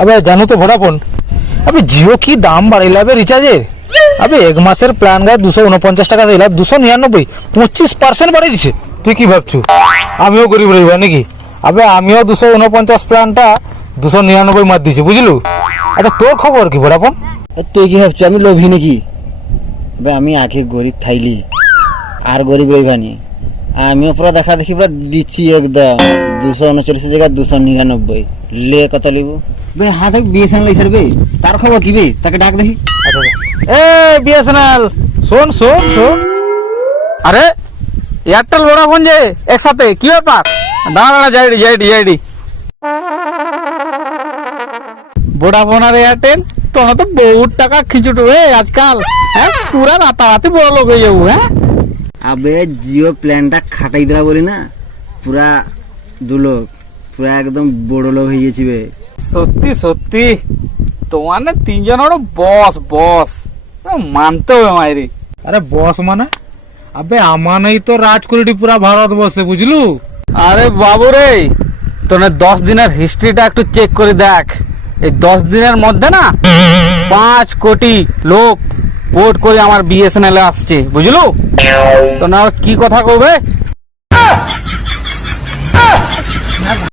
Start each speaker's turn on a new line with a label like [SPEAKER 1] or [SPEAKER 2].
[SPEAKER 1] আবে জানো তো ভোডাফোন, আবে জিও কি দাম বাড়াইলে আবে রিচার্জের? আবে এক মাসের প্ল্যান গায়ে দুশো উনপঞ্চাশ টাকা দিলাম, দুশো নিরানব্বই, পঁচিশ পার্সেন্ট বাড়িয়ে দিছে। তুই কি ভাবছু? আমিও গরিব রইব নাকি? আবে আমিও দুশো উনপঞ্চাশ প্ল্যানটা দুশো নিরানব্বই মার দিছি, বুঝলু? আচ্ছা তোর খবর কি ভোডাফোন?
[SPEAKER 2] তুই কি ভাবছ, আমি লোভী নাকি? বে আমি আগে গরিব থাইলি, আর গরিব রইবানি। আমিও পুরো দেখা দেখি পুরো দিচ্ছি একদম। দুশো উনচল্লিশ জায়গায় দুশো নিরানব্বই। লে কত লিব? বে হ্যাঁ দেখ বিএসএনএল এসে বে। তার খবর কি বে? তাকে ডাক দেখি।
[SPEAKER 1] এ বিএসএনএল শোন শোন শোন।
[SPEAKER 3] আরে এয়ারটেল ভোডাফোন যে একসাথে কি ব্যাপার? দাঁড়া দাঁড়া যাইডি যাইডি যাইডি ভোডাফোন আর এয়ারটেল তোমরা তো বহুত টাকা খিচুট রে আজকাল হ্যাঁ? পুরা রাতারাতি বড় লোক হয়ে যাব হ্যাঁ?
[SPEAKER 2] আবে জিও প্ল্যানটা খাটাই দেওয়া বলি না? পুরা দু লোক। পুরা একদম বড় লোক হয়ে গেছি বে।
[SPEAKER 3] সত্যি সত্যি। তোমার না তিনজনের বস বস। মানতে হবে মায়েরি
[SPEAKER 1] আরে বস মানে? আবে আমানেই তো রাজকুলিটি পুরা ভারতবর্ষে বুঝলু?
[SPEAKER 3] আরে বাবু রে তোর দশ দিনের হিস্ট্রিটা একটু চেক করে দেখ। এই দশ দিনের মধ্যে না পাঁচ কোটি লোক ভোট করে আমার বিএসএনএল আসছে বুঝলু? তো না কি কথা কবে